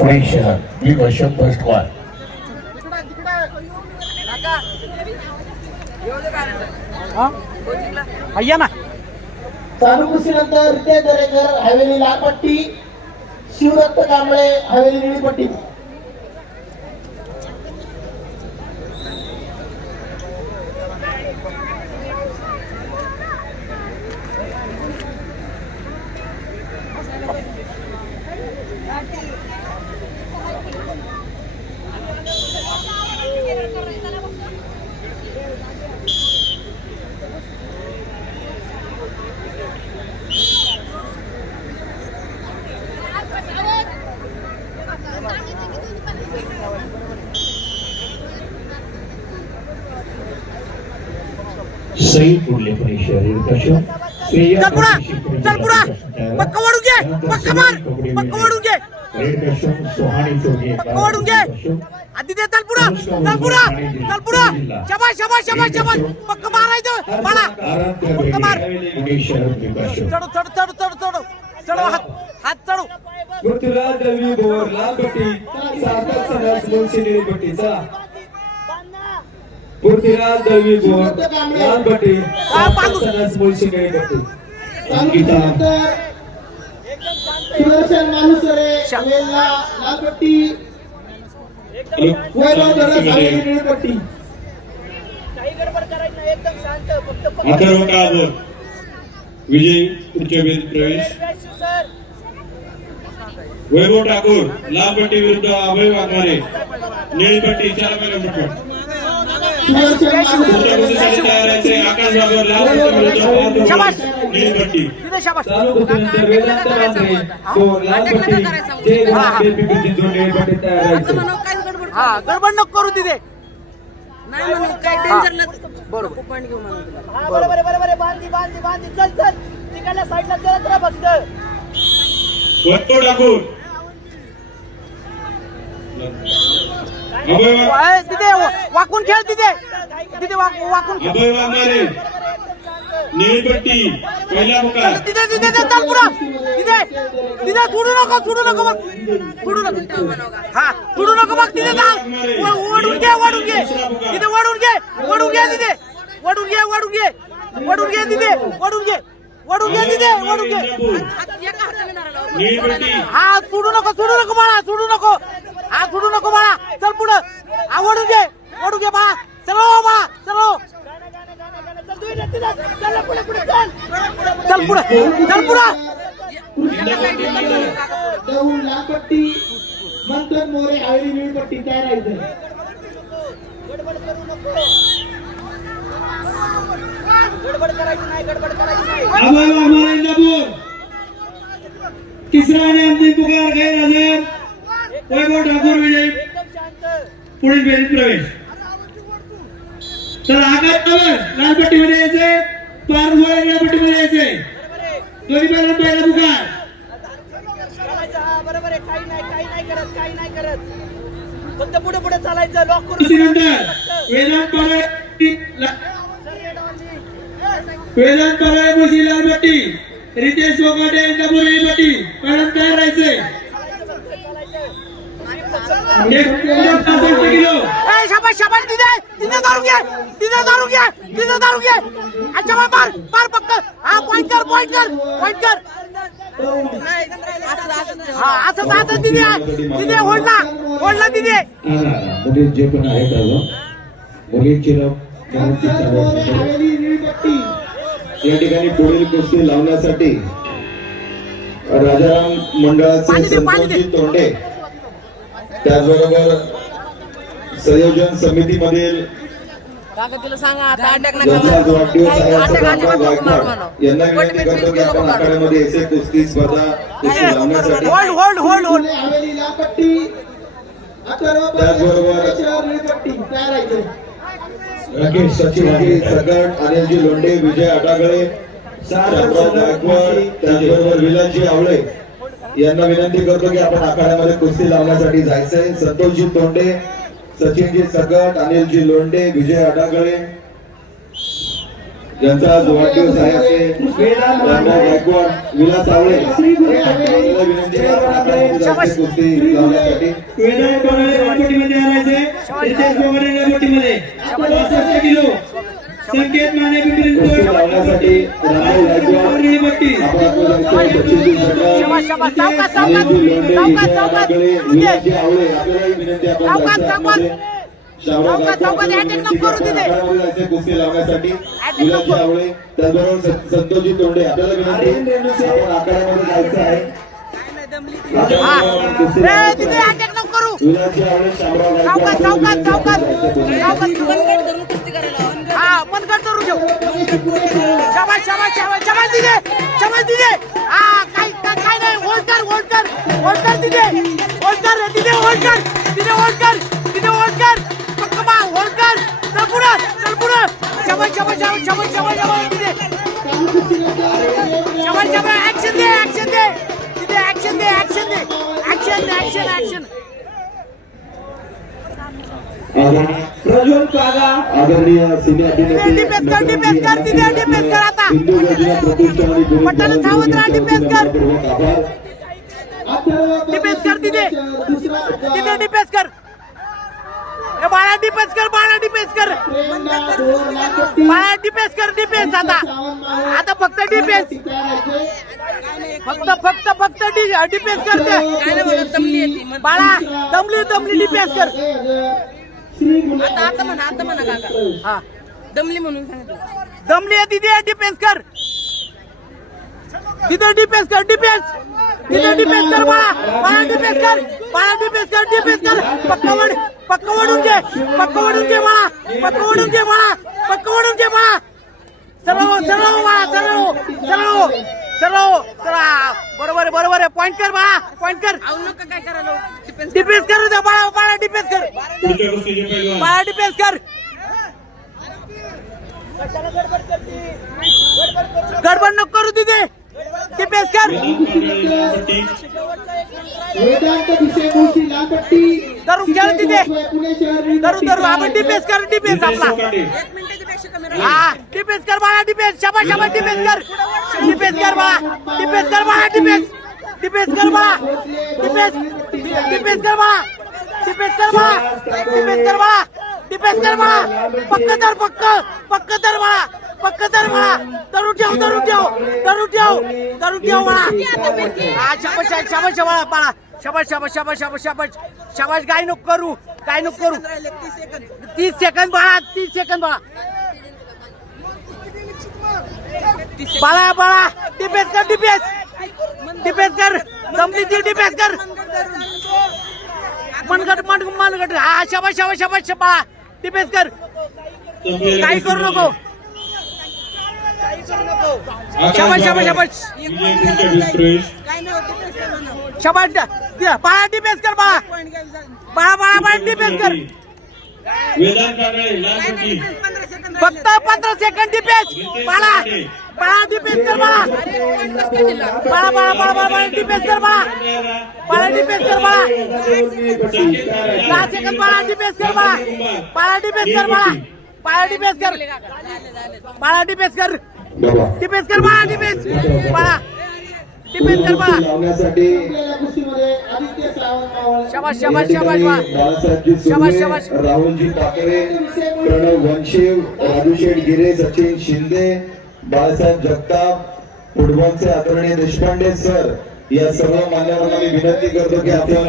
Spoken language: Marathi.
पुणे शहर मी वैशव पष्टवार अय्या ना चालू कुस्तीनंतर रितेश दरेकर हवेली लाल पट्टी, शिवदत्त कांबळे हवेली निळी पट्टी. सई पुढले पुणे शहर चल पुढा पक्का वाढून घे, पक्का मार, पक्का वाढून घे, पक्का वाढून घे. आधी दे, चल पुढा, चल पुढा, चल पुढा. शाबाश शाबाश शाबाश शाबाश. पक्का मारायचं मला, पक्का मार. चढू चढू चढू चढू चढू चढू हात हात चढू. पृथ्वीराज दळवी बोर लाल पट्टी, सार्थक सदास मुळशी निळी पट्टीचा. पृथ्वीराज दळवी बोर लाल पट्टी, सार्थक सदास मुळशी निळी पट्टी. सुदर्शन मालुसरे हवेलीला लाल पट्टी, वैभव धडस हवेली निळी पट्टी. अथर्व काळभोर विजय पुढच्या वेळी प्रवेश. वैभव ठाकूर लाल पट्टी विरुद्ध अभय वाघमारे निळी पट्टी 4 किलोमीटर. सुदर्शन मालुसरे तयारायचे आकाश बाबर लाल पट्टी विरुद्ध निळी पट्टी. चालू कुस्तीनंतर वेदांत मांजरे बोर लाल पट्टी, जय राम बेबी बिंदू निळी पट्टी तयारायचे. हा गडबड नको करू तिथे. नाही म्हणून काय टेन्शन बरोबर पॉईंट घेऊन म्हणून हा बरोबर आहे, बरोबर आहे. बांधी बांधी बांधी चल चल तिकडल्या साईडला चलत राहा फक्त. वत्तो ठाकूर अभय ए, तिथे वाकून खेळ तिथे, तिथे वाकून खेळ. अभय वाघमारे निळी पट्टी पहिला मुका. तिथे तिथे चल पुढा, तिथे तिथे सोडू नको मग, सोडू नको. हा सोडू नको मग, तिथे जा. वडून घे तिथे, वडून घे तिथे, वडून घे तिथे, वडून घे तिथे, वडून घे. निळी पट्टी हा सोडू नको बाळा, हा सोडू नको बाळा. चल पुढं, हा वडून घे बाळा. चलो चल पुढं. दौड लाल पट्टी, मंथन मोरे हवेली निळी पट्टी तयारायचं. गडबड करू नको, गडबड करायची नाही, गडबड करायची नाही. अभय वाघमारे इंदापूर तिसरा आणि अंतिम पुकार गैरहजर. वैभव ठाकूर विजय एकदम शांत. पुढील फेरीत प्रवेश. तर आकाश बाबर लाल पट्टीमध्ये यायचे, पार्थ मोरे निळ्या पट्टीमध्ये यायचे. दोन्ही पहिला पुकार. चालायचं. हा बरोबर आहे. काही नाही करत फक्त पुढे चालायचं. लॉक करून कुस्तीनंतर वेदांत पराळे मुळशी लाल पट्टी, रितेश सोगाटे इंदापूर निळी पट्टी. मॅडम तयार राहायचे. 165 किलो. ए शाबाश तिथे दारू घे. अच्छा मार पक्क. हा पॉइंट कर. हा असं तिथे होल्डला तिथे. मुली जे पण आहेत अजून मुलींची हवेली निळी पट्टी. या ठिकाणी पुढील कुस्ती लावण्यासाठी राजाराम मंडळाचे संतोषजी तोंडे, त्याचबरोबर संयोजन समितीमधील सांगा ज्यांचा आज वाढदिवस आहे असं रामराव गायकवाड यांना विनंती करतो की आपण आखाड्यामध्ये ऐसे कुस्ती स्पर्धा कुस्ती लावण्यासाठी होल्ड. हवेली लाल पट्टी, अथर्व त्याचबरोबर निळी पट्टी तयारायचं. राकेश सचिवाजी सकट, अनिलजी लोंढे, विजय अटागळे, रामराव गायकवाड, त्याचबरोबर विलासजी आवळे यांना विनंती करतो की आपण आखाड्यामध्ये कुस्ती लावण्यासाठी जायचंय. संतोषजी तोंडे, सचिनजी सकट, अनिलजी लोंढे, विजय अटागळे, यांचा आज वाढदिवस आहे असे रामभाऊ गायकवाड विलास आवळे यांना विनंती आहे आपण कुस्ती लावण्यासाठी. वेदांत कोणाला रामपट्टीमध्ये आणायचे रितेश गोगरे रामपट्टीमध्ये 65 किलो संकेत माने कुस्ती लावण्यासाठी रामभाऊ गायकवाड निळीपट्टी आपण आपल्या सचिन सरकार शाबास शाबास सावकाश अनिल सावकाश लोंढे सावकाश विजय सावकाश आडागळे विलासजी आवळे आपल्यालाही विनंती आहे आपण सावकाश, जायचं सावकाश. आतमध्ये. शामराव सावकाश, गायकवाड सावकाश, आपल्याला अटॅक विनंती नको करू आहे, तिथे. आपण आखाड्यामध्ये जायचं कुस्ती लावण्यासाठी. अटॅक विलासजी नको. आवळे त्याचबरोबर संतोषजी तोंडे आपल्याला विनंती आहे, आपण आखाड्यामध्ये जायचं आहे. ए तिथे अटॅक नको करू विलासजी आवळे शामराव गायकवाड सावकाश सावकाश आपल्याला सावकाश विनंती आहे. सावकाश मनगट धरून कुस्ती करायला मनगट. हा मनगट धरून घेऊ शाबास शाबास शाबास शाबास दिदे शाबास दिदे हा काय नाही होल्ड कर दिदे होल्ड कर दिदे होल्ड कर पक्का बा होल्ड कर चल पुढं शाबास शाबास शाबास शाबास शाबास शाबास दिदे शाबास शाबास ऍक्शन दे दिदे ऍक्शन दे प्रज्वल कागा आदरणीय सिने अभिनेते डिफेन्स कर डिफेन्स कर आता हिंदू योजना प्रतिष्ठान आणि पोलीस पट्टाला दलाचे सावध राहा, डिफेन्स कर. मनपूर्वक आभार. डिफेन्स कर तिथे दुसरा डिफेन्स कर ए बाळा डिफेन्स कर बाळा डिफेन्स आता फक्त डिफेन्स फक्त डिफेन्स कर ते. काय नाही बोलत, दमली येते मन. बाळा दमली डिफेन्स कर आता म्हणा काका हा दमली म्हणून सांगितलं. दमली आहे तिथे डिफेन्स कर डिफेन्स कर बाळा डिफेन्स कर पक्का वडून घे बाळा चला बरोबर आहे पॉइंट कर आऊ नका काय करायला डिफेन्स डिफेन्स कर उद्या बाळा डिफेन्स कर पुढच्या कुस्तीचे पैलवान बाळा डिफेन्स कर गडबड नको करू तिथे डिफेन्स कर वेदांत कांबळे रामपट्टी वेदांत विषयभूषी लालपट्टी धरून खेळ तिथे. पुणे शहर धरू आपण डिफेन्स कर डिफेन्स रितेश आपला कोकाटे 1 मिनिटाच्या पेक्षा कमी राहिलं. हा डिफेन्स कर बाळा डिफेन्स शाबास डिफेन्स कर बाळा डिफेन्स कर बाळा पक्क तर बाळा धरून ठेव बाळा हा शाबास बाळा शाबास काय नको करू राहिले 30 सेकंद 30 सेकंद बाळा बाळा डिफेन्स कर दमली ती डिफेन्स कर मनगट हा शाबास बाळा डिफेन्स कर काही करू नको शाबास विजय पुढच्या विस्त्रेश काय नाही होत डिफेन्स कर म्हणा. शाबास बाळा डिफेन्स कर पॉईंट घ्यायला बाळा डिफेन्स कर वेदांत कांबळे लालपट्टी 15 सेकंद फक्त 15 सेकंड डिफेन्स बाळा डिफेन्स कर बाळा डिफेन्स कर बाळा डिफेन्स कर 10 सेकंद बाळा डिफेन्स कर बाळा डिफेन्स कर बाबा डिफेन्स कर बाळा लावण्यासाठी आपल्याला कुस्तीमध्ये आदित्य सावंत शाबास या ठिकाणी बाळासाहेबजी शाबास. सुर्वे, राहुलजी ठाकरे, प्रणव वंशीव, राजूशेठ गिरे, सचिन शिंदे, बाळासाहेब जगताप, फुटबॉलचे आदरणीय देशपांडे सर या सर्व मान्यवरांना मी विनंती करतो की आपण